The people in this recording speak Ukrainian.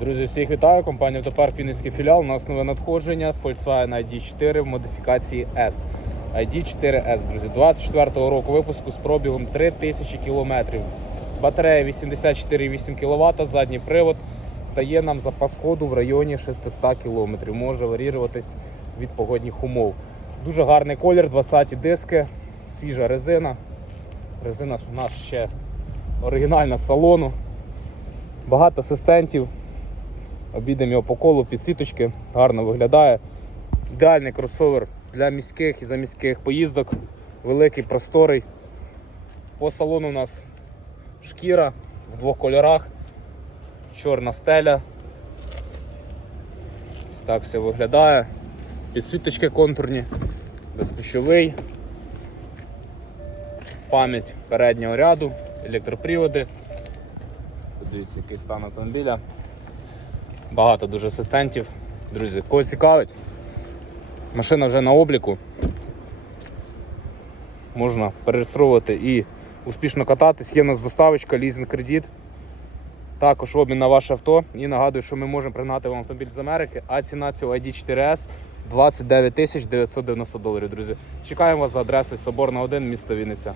Друзі, всіх вітаю. Компанія Автопарк Вінницький філіал. У нас нове надходження Volkswagen ID4 в модифікації S. ID4S, друзі, 24-го року випуску з пробігом 3000 км. Батарея 84,8 кВт, задній привод дає нам запас ходу в районі 600 км. Може варіюватись від погодних умов. Дуже гарний колір, 20-ті диски, свіжа резина. Резина у нас ще оригінальна з салону. Багато асистентів. Обійдемо його по колу, підсвіточки, гарно виглядає. Ідеальний кросовер для міських і заміських поїздок. Великий, просторий. По салону у нас шкіра в двох кольорах, чорна стеля. Ось так все виглядає. Підсвіточки контурні, безключовий, пам'ять переднього ряду, електроприводи. Подивіться, який стан автомобіля. Багато дуже асистентів. Друзі, кого цікавить, машина вже на обліку. Можна перереєстровувати і успішно кататись. Є в нас доставочка, лізинг кредит. Також обмін на ваше авто. І нагадую, що ми можемо пригнати вам автомобіль з Америки, а ціна цього ID4S 29 990 доларів, друзі. Чекаємо вас за адресою Соборна 1, місто Вінниця.